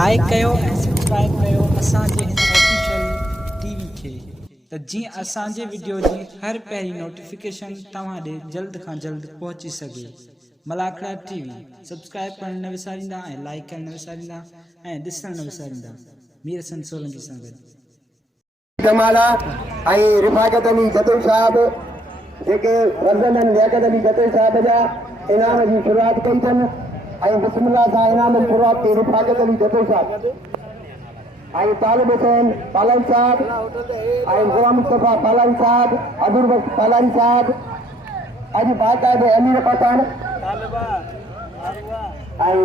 Like कयो ऐं subscribe कयो असांजे हिन ऑफिशियल टीवी खे त जीअं असांजे वीडियो जी हर पहिरीं नोटिफिकेशन तव्हां ॾे जल्द खां जल्द पहुची सघे। मलाखड़ा टीवी सब्सक्राइब करण न विसारींदा ऐं लाइक करण न विसारींदा ऐं ॾिसण न विसारींदा। मीर हसन सोलंकी सां गॾु जमाला ऐं रिफ़ाक़त अली जतोई साहब जेके वर्ज़न आहिनि लियाकत अली जतोई साहब जा इनाम जी शुरूआत कई अथनि ऐं बिस्मिल्लाह सां इनाम जी शुरूआत कई रिफ़ाक़त अली जतोई साहब ऐं तालिब हुसैन पालानी साहब ऐं गुलाम मुस्तफ़ा पालानी साहब अब्दुल बख्श पालानी साहब अॼु बाक़ाइदे अमीर पठान ऐं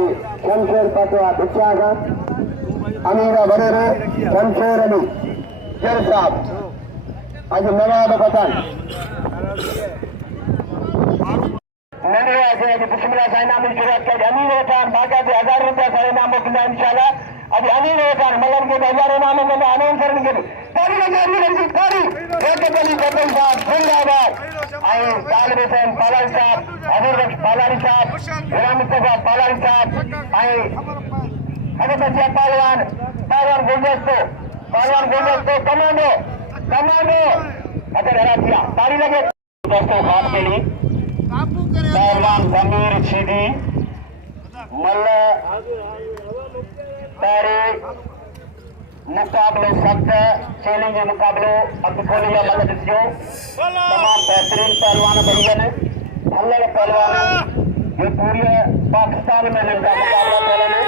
शमशेर पटवा बिछा खां अमीर वरेर शमशेर अली जर साहब आज नवाब पठान नंढे से आज बिस्मिल्लाह से इनाम की शुरुआत कर अमीर पठान बाकायदे 1000 रुपया से इनाम मोकिलिंदा इंशाल्लाह। आज अमीर पठान मलम के 1000 इनाम में अनाउंस करेंगे ताली लगे अमीर की ताली रिफ़ाक़त अली जतोई साहब जिंदाबाद आई तालिब हुसैन पालानी साहब अब्दुल बख्श पालानी साहब गुलाम मुस्तफ़ा पालानी साहब आई हजरत बच्चा पहलवान गुलदस्तो कमांडो अगर हरा दिया ताली लगे दोस्तों बात के लिए पहलवान गंभीर सीधी मल्ल तारे मुकाबले सख्त चैलेंज मुकाबलो अब खोलिया मदद जो तमाम बेहतरीन पहलवान बनियन हल्लड़ पहलवान जो पूरे पाकिस्तान में नंगा मुकाबला करेंगे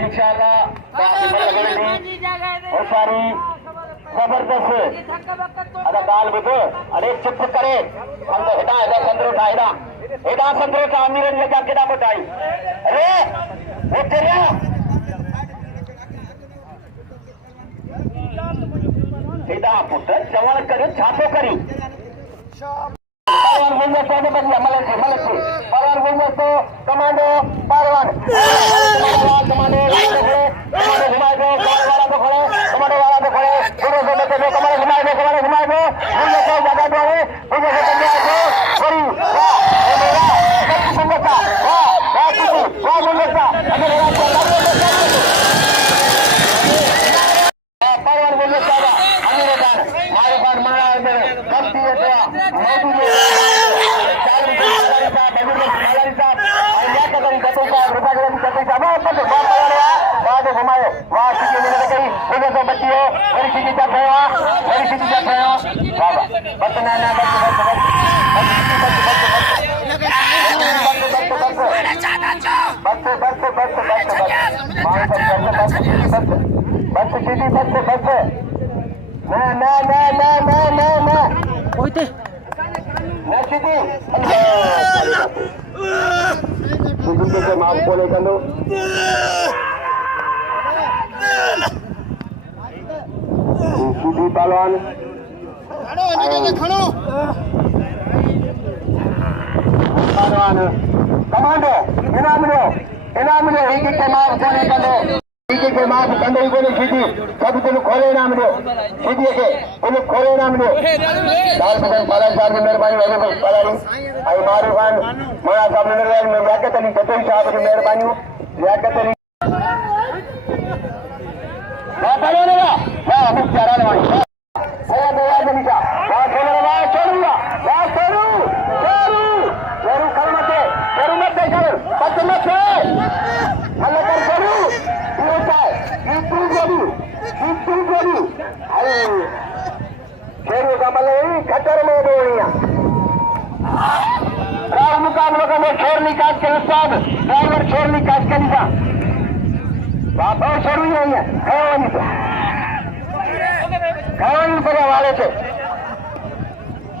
इंशाल्लाह और सारी जबरदस्त अदा गाल बुधो अरे चुप करे हम तो हेडा हेडा संद्रो का अमीर लगा केड़ा बताई अरे वो चलिया हेडा पुत्र जवान करे छापो करी परवान गुंजा से बदला मलक से परवान गुंजा तो कमांडो परवान कमांडो घुमाए दो वाला तो खड़े कमांडो वाला तो खड़े पूरे से बच्चे कमांडो घुमाए दो गुंजा से ज्यादा दो है गुंजा से बंदे आए बड़ी वाह ये मेरा सब संगता वाह गुंजा अगर मेरा परवान गुंजा साहब अमीर खान मारे खान मारा है गलती है मौजूद माफ बोले कंदो सीधी पहलवान पहलवान कमांडो इनाम लो एक के माफ बोले कंदो एक के माफ कंदो ही बोले सीधी सब दिन खोले इनाम लो सीधी के बोले खोले इनाम लो दाल बदन पालानी साहब की मेहरबानी वाले को पालानी आई मारू खान मोया साहब ने लियाकत अली जतोई साहब की मेहरबानी लियाकत अली मुकाबलों का मैं छोर निकास के उस्ताद ड्राइवर छोर निकास के निशा बाप और छोड़ ही नहीं है खवानी पड़े वाले थे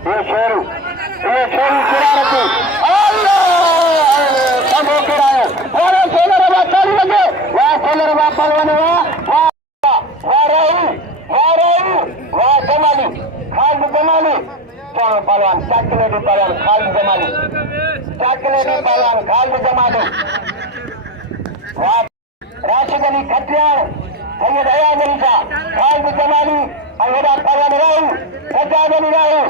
ये शेरू किरा रखी सब हो किराए और सोलर बात चालू लगे वह सोलर बात पलवाने वाह जमाली खालिद जमाली पहलवान चॉकलेटी पहलवान खालिद जमाली राशिद अली खटियार सैयद अयाज अली शाह खालिद जमाली अहरा पहलवान राहू सज्जाद अली राहू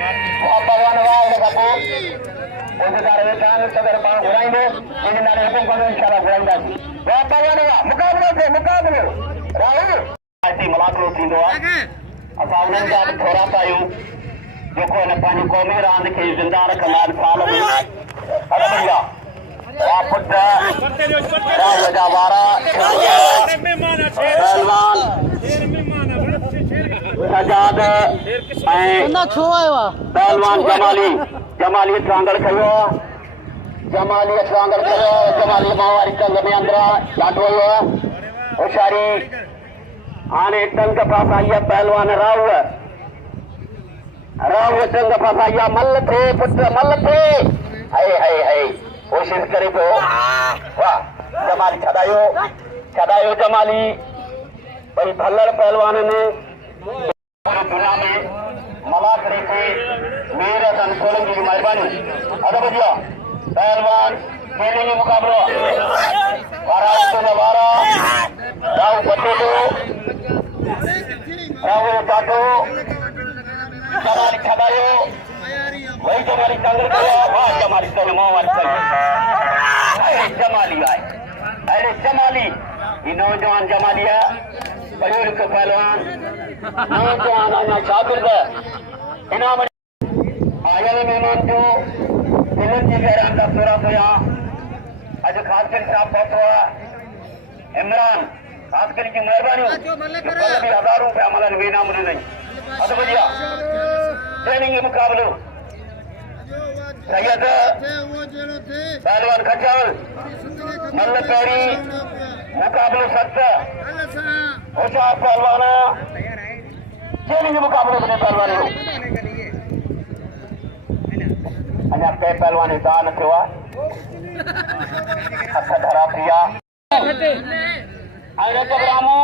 Gracias. भगवान वाह लगातार उनके सारे वेतन सदर पांव घुराएंगे लेकिन नारे हुकुम को इंशाल्लाह घुराएंगे वाह भगवान वाह मुकाबले राहुल ऐसी मुलाकात थी दो असां उन्हनि जा बि थोरा पायूं जेको हिन पंहिंजी क़ौमी रांदि खे ज़िंदा रखंदा आहिनि साल में हलो भैया वाह पुट राहुल जा वारा पहलवान सजाद ऐं पहलवान जमाली ट्रांगल कयो जमाली माहवारी टंग में अंदरां ॾाढो वियो होशियारी हाणे टंग फासाई आहे पहलवान राव टंग फासाई आहे मल थे पुट मल थे हाय हाय हाय कोशिश करे पियो वाह जमाली छॾायो जमाली भई भलड़ पहलवाननि दुनिया में मलाकड़ी थे मेर असन सोलंकी की मेहरबानी अदब जी पहलवान खेलेंगे मुकाबलो वारा वारा राव पटेलो राव टाटो जमाली छॾायो वही जमाली टंगल कयो वाह जमाली टंग मोहवारी टंग जमाली आहे अरे जमाली ही नौजवान जमाली है बयूर के पहलवान नौजवान अञा शागिर्द इनाम आयल मेहमान जो दिलनि जी गहराइनि खां सुरा पिया अॼु ख़ासि करे छा पहुतो आहे इमरान ख़ासि करे जी महिरबानियूं कल बि हज़ारों रुपया मगन इनाम ॾिनई अधु बढ़िया ट्रेनिंग मुक़ाबलो सैयद पहलवान खचल मल पैरी मुक़ाबलो सत होशियार पहलवान ट्रेनिंग मुक़ाबलो बने पहलवान अञा कंहिं पहलवान दा न थियो आहे हथ धरा थिया ऐं रजब रामू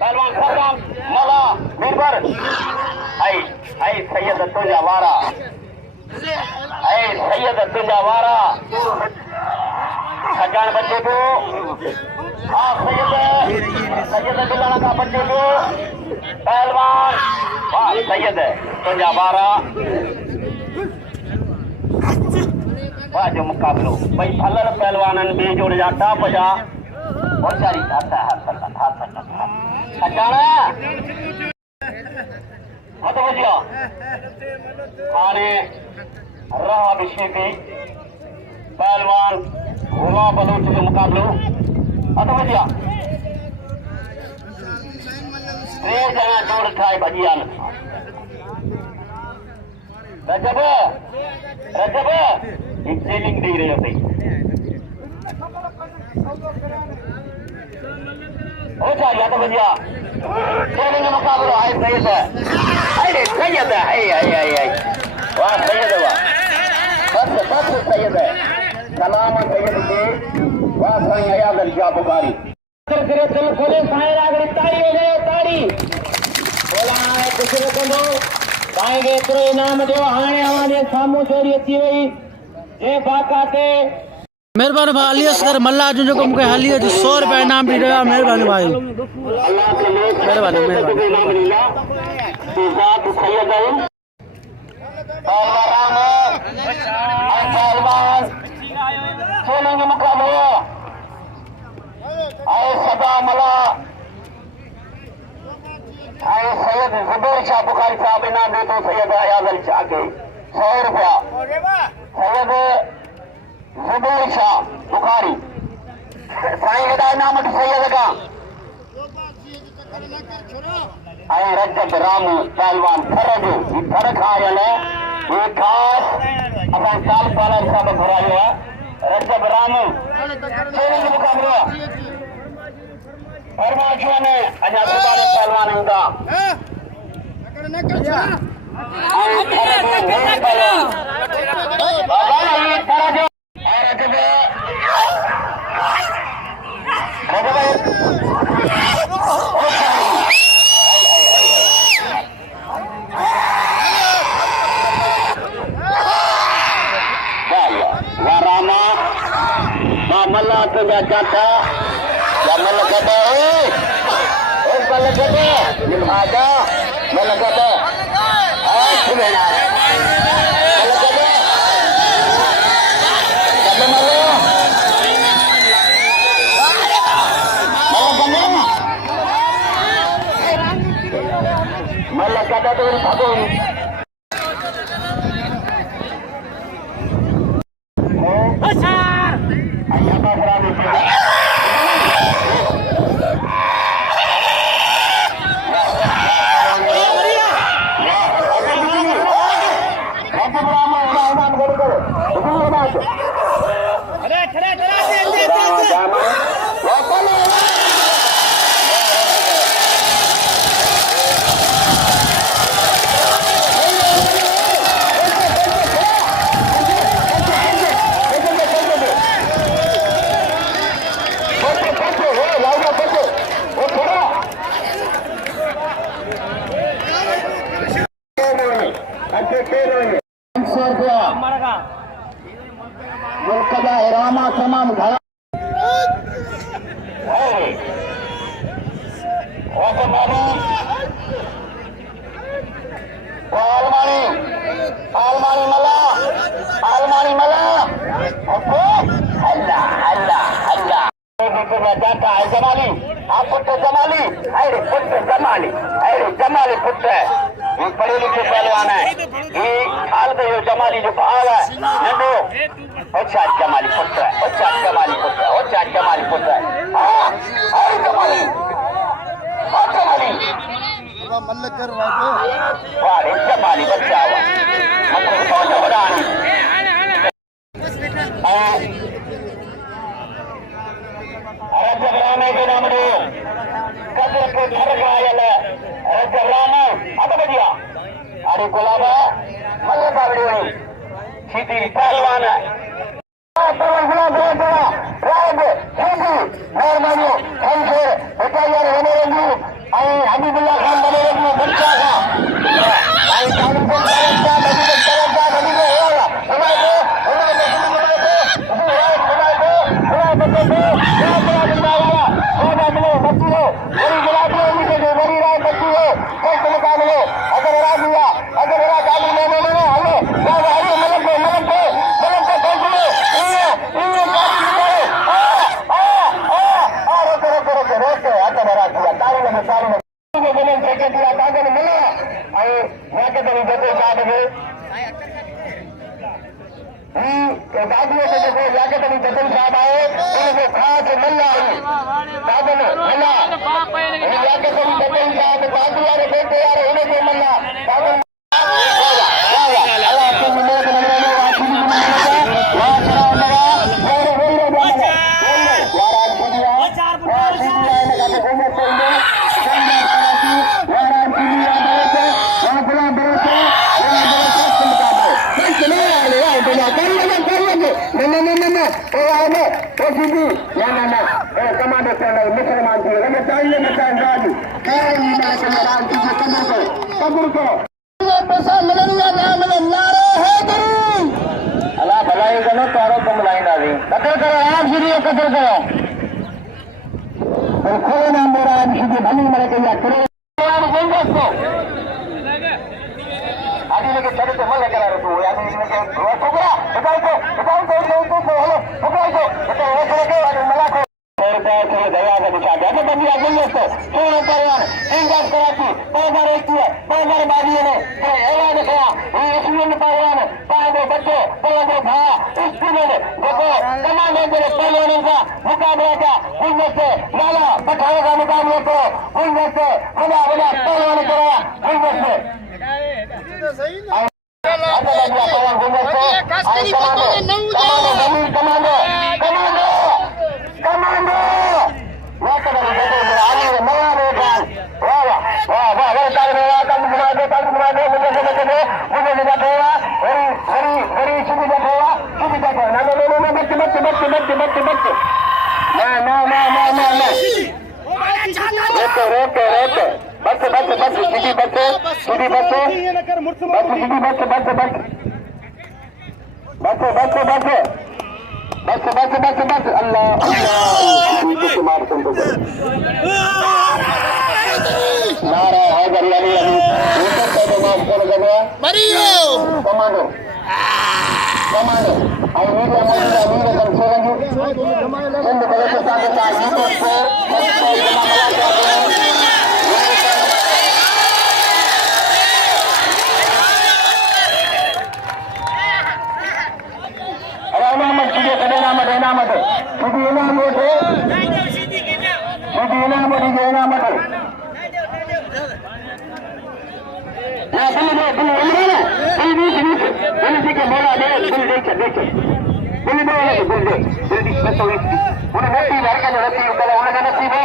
पहलवान खरगाम मला बीरबर ऐं सैयद तुंहिंजा वारा तुंहिंजा वारा खजान बचे पियो हाँ सैयद दिलण खां बचे पियो पहलवान वाह सैयद तुंहिंजा वारा वाह जो मुक़ाबलो भई फलर पहलवाननि ॿिए जोड़ जा टॉप जा होशियारी हथ वॼिया हाणे रहा बिशेपी पहलवान गुलाम बलूच जो मुक़ाबलो हथ वॼिया टे ॼणा जोड़ ठाहे भॼी आहिनि रजब एक ट्रेनिंग दे रहे थे हो जाए तो बढ़िया ट्रेनिंग मुकाबला है सैयद अरे सैयद है वाह सैयद वाह बस सैयद है सलाम सैयद के वाह साईं अयाद अली शाह बुखारी करे दिल खोले साईं रागड़ी ताड़ी हो गए ताड़ी बोला है कुछ रखंदो पाएंगे एतिरो इनाम ॾियो हाणे अवांजे साम्हूं छोरी अची वई जे बाकाते मेहरबानी भाई अली असगर मल्ला जो जेको मूंखे हाली अॼु 100 रुपया इनाम ॾई रहियो आहे मेहरबानी भाई मेहरबानी सैयद जुबैर शाह बुखारी साहब इनाम दे तो सैयद अयाज अली शाह के 100 रुपया सैयद जुबैर शाह बुखारी साईं केॾा इनाम वठी सैयद खां ऐं रजब राम पहलवान थर जो ही थर खां आयल ही ख़ासि असां साल पालर साहब घुरायो आहे रजब राम ट्रेनिंग मुक़ाबलो आहे फरमाइशूं में अञा सुभाणे पहलवान ईंदा मल्ला तुझा चाचा या मल कदे मल कदे लिफाजा मल कदे मल्ल कदा तो भागो अय्या बाबरा ने मुल्कदा इरामा तमाम घड़ा आलमानी मला अल्लाह अल्लाह अल्लाह जाता है जमाली आप पुत्र जमाली अरे पुत्र जमाली अरे जमाली पुत्र है ये पढ़े लिखे पहलवान है ये हाल में जो जमाली जो भाव है नंदो अच्छा जमाली पुत्र है अच्छा जमाली पुत्र है अच्छा जमाली पुत्र है अरे जमाली मल्लकर वाह जमाली बच्चा हुआ मतलब कौन सा बड़ा रजराम के नाम दो कदर को धरगायल रजराम अब बढ़िया अरे गुलाबा मल्ल बाबड़ी सीधी पहलवान है मेहरबानी हमसे बचाइए होने लगी हबीबुल्लाह खान बने लगी बच्चा का अल्लाह भलाई करो तारो तुम लाइंदा दी कदर करो आप श्री कदर करो और खोए ना मेरा श्री भली मरे के या करो आदि लेके चले तो मल्ले करा रो तू आदि लेके हो गया बताओ हेलो बताओ बताओ वो के आदि मला को पैर से दया का दिखा दे बंदी आ गई है तो सोने परिवार इंगाज कराची 2001 है 2022 ने ऐलान किया ये इसमें परिवार पांच बच्चे पांच भा स्टूडेंट देखो तमाम मेरे पहलवानों का मुकाबला का उनमें से लाला पठाओ का मुकाबला को उनमें से बड़ा पहलवान करा उनमें से के बोला दे दिल देख दिल दे उन्हें मोटी भर के नसीब करो उन्हें नसीब है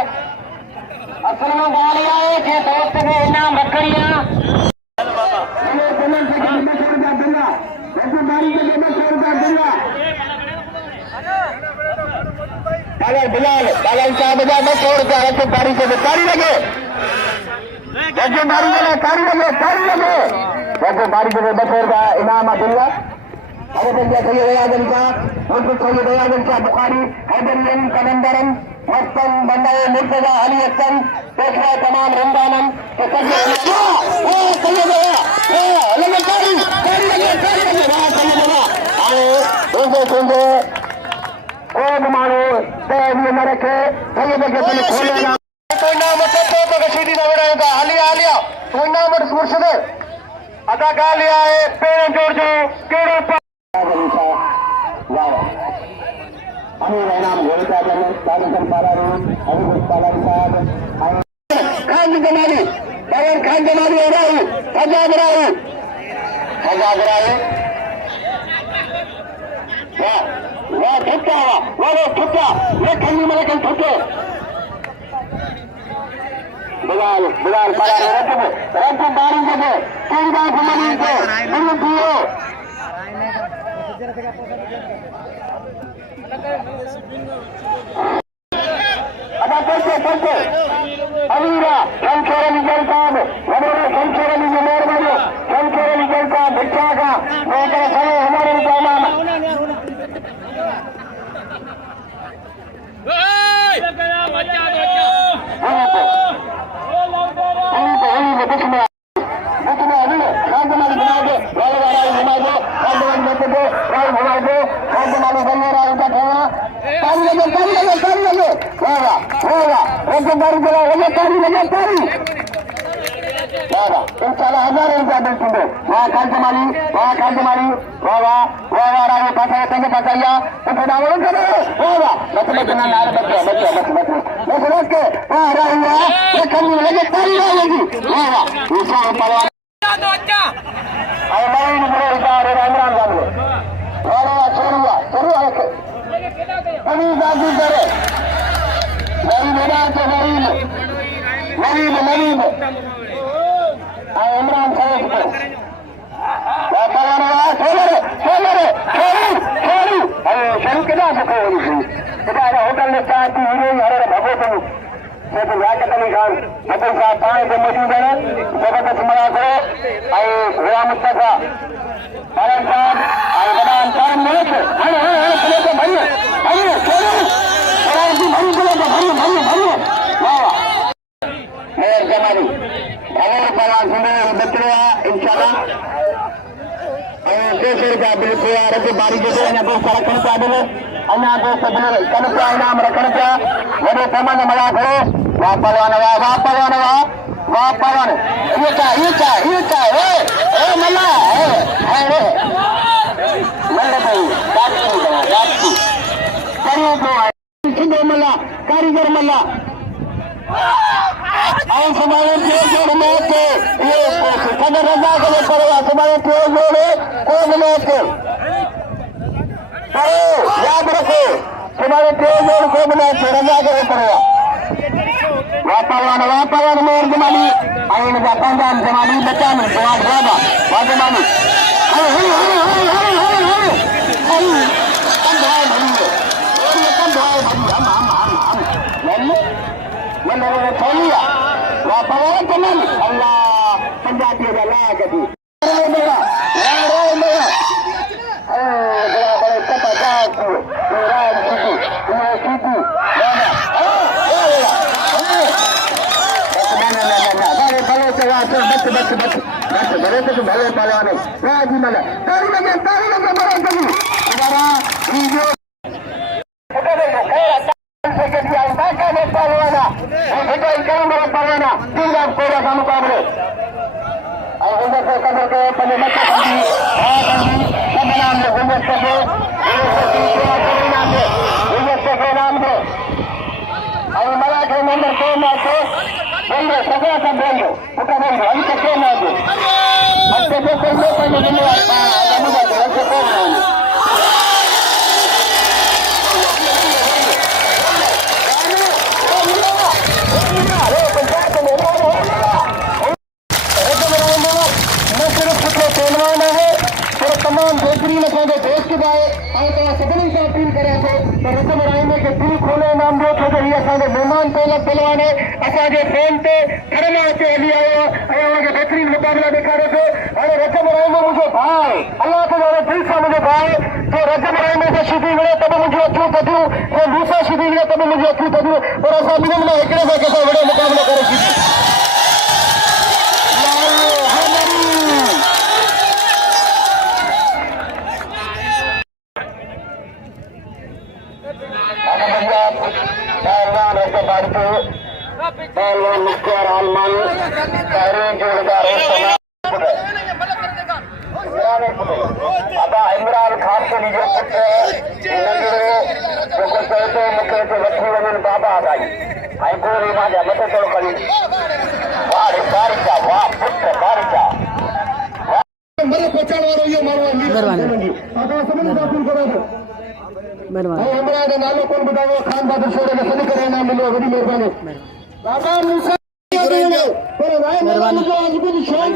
असल में गालियां है कि दोस्त के इनाम बकरियां बिलाल बालन साहब ₹200 तारी से तारी लगे तारी लगे तारी से ₹200 इनाम अब्दुल्ला अबू बकर सैयद आजम का मुल्क सैयद आजम का बुखारी हैदरियन कलंदरन मस्तन बंदाए मुर्तजा अली हसन पेशवा तमाम रमजानन के सैयद लगे तारी लगे सैयद आओ दोस्तों कोई मानो ये न रखे सैयद के तने खोले ना कोई ना मत तो सीधी ना बढ़ाएगा आलिया कोई ना मत मुर्शिद अदा का लिया है पेड़ जोड़ जो केड़े नाम घोड़का जनरल तालिसन पालारू अभी पालारू साहब खान जमाली बाबर खान जमाली राहू आजाद राहू वाह ठुक्का वाह ठुक्का ये खन्नी मलकन ठुक्के बिलाल पालारू रब बारी जगह केड़ी बात हमारी को बिल्कुल पियो अब पढ़ते अमीरा शमशेरली जल साहब हमारे शमशेरली जो मेहरबानी शमशेरली जल साहब भिक्षा का मेरे समय हमारे इमाम इंशाल्लाह ₹1000 बिल्कुल वहाँ कांजमाली वाह राजे पासा तंग पकड़िया तो डावल करो वाह बस ना नार बस रोक के वाह रहिया ये कमी लगे तारी लगेगी वाह इंशाल्लाह पलवान अरे मरीन बड़े इधर इमरान साहब ने वाह छोड़ुआ अभी बाजी करे मरीन इमरान साहब शुरू के होटल में चाहती हीरो हरे भगो सिंह याकत अली खान अब्दुल साहब पानी से मौजूद है जबरदस्त मना करो गुलाम मुस्तफा आलम साहब बदान चार मिनट इंशाल्लाह बिल्कुल बारी दोस्त रखण पिया दिले अञा दोस्त कन पिया इनाम रखण पिया वॾे पैमाने मज़ा करो वाह पहलवान मल्ला मल्ला कारीगर मल्ला रजा करे याद रखो तुम्हारे जोड़ को बना रजा करे पड़ेगा वातावरण मेर जमाली पंजाब जमाली बच्चा में जमाली अल्लाह पंजाबी भले पहलवान का मुकाबले मराठी नंबर 2 सगळ्या सभ्यांनो कुठं बोलतो आणि कसं नाही आहे ऐं तव्हां सभिनी सां अपील करियां थो त रतन राइमे खे दिलि खोले इनाम ॾियो छो जो हीअ असांजो महिमान दौलत पहलवान आहे असांजे फोन ते घर मां अची हली आयो आहे ऐं हुनखे बहितरीन मुक़ाबिला ॾेखारे थो हाणे रतन राइमे मुंहिंजो भाउ आहे अलाह खे ॼाणे दिलि सां मुंहिंजो भाउ आहे जो रतन राइमे सां शिदी विड़े त बि मुंहिंजूं अखियूं थधियूं जो मूंसां शिदी विड़े त बि मुंहिंजूं अखियूं थधियूं पर असां ॿिन्हिनि मां हिकिड़े सां कंहिंसां वॾो मुक़ाबिलो करे छॾियो पहलवान मुख्तार आलमान तहरीन जोड़दार अदा इमरान खान के लिए पुत्र जेको चए थो मूंखे हिते वठी वञनि बाबा अदाई ऐं गोरी मुंहिंजा मथे थोरो खणी वाह बारिशा वाह पुट बारिशा मल पहुचाइण वारो इहो माण्हू आहे हमरा जो नालो कोन ॿुधायो खान बहादुर शोर खे सॾु करे इनाम मिलियो वॾी महिरबानी बाबा मूंसां पर रायमल जो अॼु बि शौक़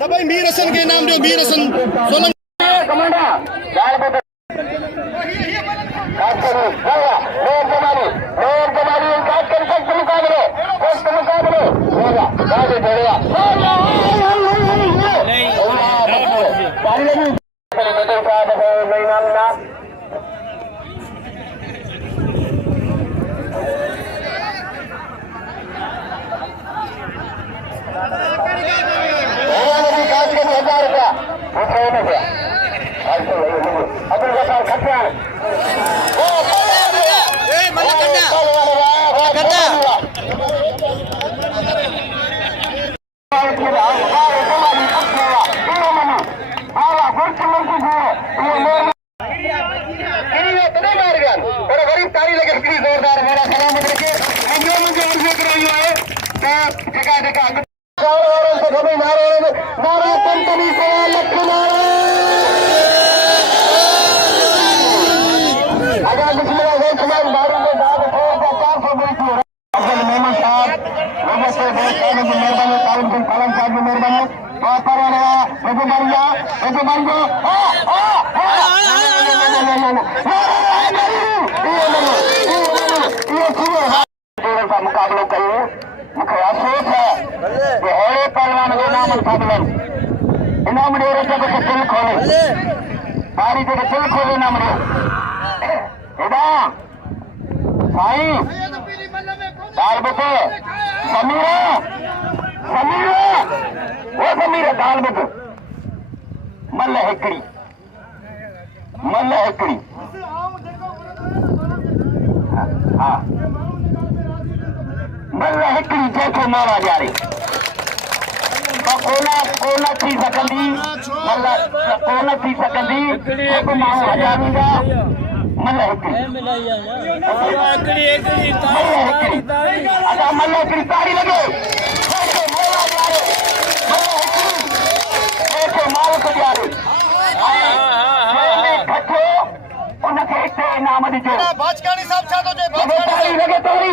सभई मीर हसन के नाम ॾियो मीर हसन सोलंकी कमांडा अब्दुल गफ्फार खटियान मुकाबलो कयो मूंखे अफ़सोस है कि अहिड़े पहलवान जो नाम मुक़ाबलो इनाम ॾियो जेको दिलि खोले ॿारी जेके दिलि खोले इनाम ॾियो हेॾा साईं दाल ॿुध समीरा समीरा वो समीरा दाल ॿुध मल हिकिड़ी हा मल हिकिड़ी जंहिंखे मौला ॾियारे कोन थी सघंदी मल कोन थी सघंदी हिकु माण्हू हज़ार ईंदा मल हिकिड़ी अदा मल हिकिड़ी ताड़ी लॻे जंहिंखे मौला ॾियारे जंहिंखे मालिक ॾियारे घटो उनखे हिते इनाम ॾिजो भाजकानी साहब छा थो चए ताड़ी लॻे ताड़ी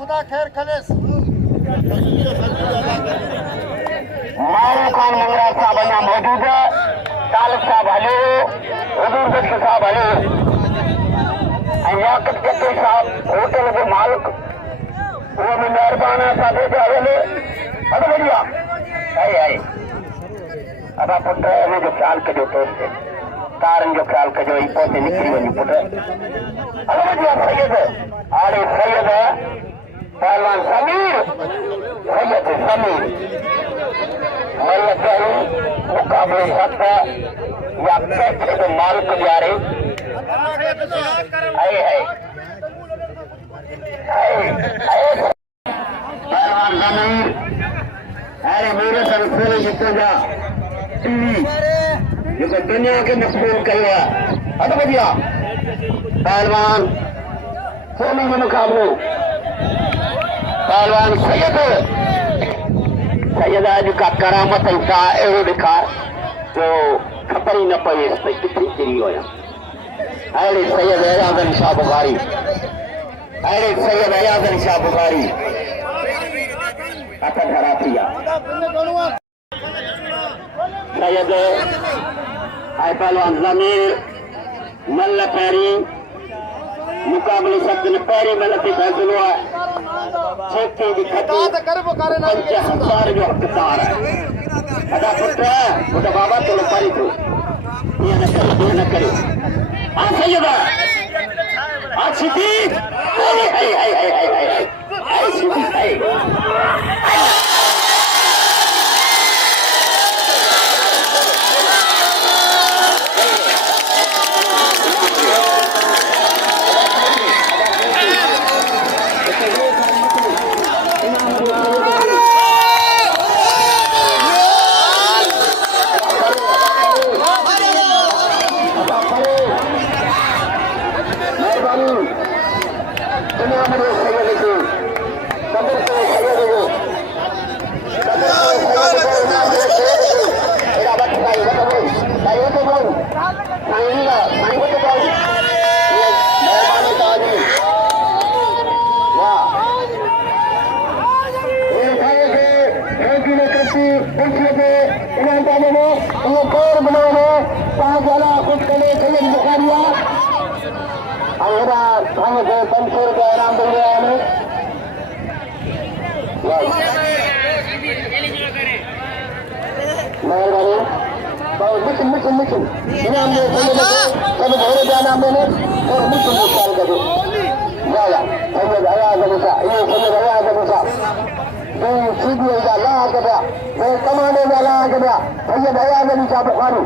खुदा खैर खलेस मारू खान मंगरा साहब यहाँ मौजूद है तालिब साहब हले हजूर बख्श साहब हले लियाकत जत्तो साहब होटल जो मालिक वो भी मेहरबान है साथे के हवेले अरे बढ़िया आई अब पुट इन जो ख्याल कजो दोस्त तारन जो ख्याल कजो ई पोते निकरी वञी पुट अरे बढ़िया सैयद आड़े सैयद पहलवान समीर मल कहीं मुकाबले सकता या पैसे के मालिक जारे पहलवान समीर अरे मेरे संस्कृत जितना टीवी जो दुनिया के मशहूर करिए अरे बढ़िया पहलवान सोने में मुकाबले पहलवान सैयद आज का करामत इंसा एड़ो दिखा जो खबर ही न पई कितनी चिरी होया अरे सैयद एजाज़न शाह बुखारी अरे सैयद एजाज़न शाह बुखारी अत खरा थिया सैयद आए पहलवान ज़मीर मल्ल पैरी मुकाबले शब्द ने पैरी मल्ल के फैसलो है छेती की खती 5000 जो हकदार है अदा पुत्र बाबा तो पारी तो ये न करे आ सैयदा आ सिद्दी हाय सिद्दी हाय मिशन इनाम दे सब भोरे जाना मैंने और मिशन निकाल कर दो जाया सैयद अयाज़ सा ये सैयद अयाज़ सा ये सीधी का ला गया ये कमाने वाला आ गया सैयद अयाज़ सा बुखारी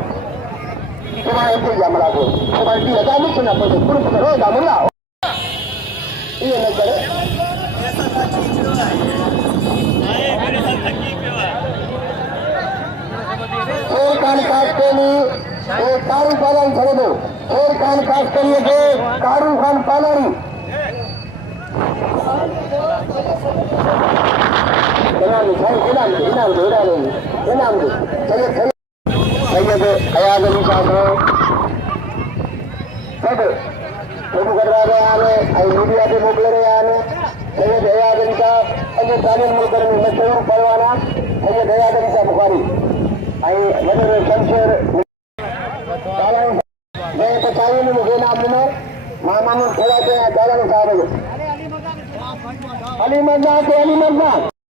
तुम्हारे के जमला को तुम्हारी हजा मिशन पर पूरा करो दामला ये न करे शेर खान खास के लिए कारू पालन छोड़ दो शेर खान खास करिए थे कारू खान पालन इनाम दो चलिए सैयद अयाज़ अली साहब सब कर रहे हैं मीडिया के मोकले रहे हैं सैयद अयाज़ अली साहब अॼु तालीम मुल्क में मशहूर परवाना सैयद अयाज़ अली साहब बुखारी शमशेर पचाई में मुझे नाम मिलो मामा खेला के अली मर्दान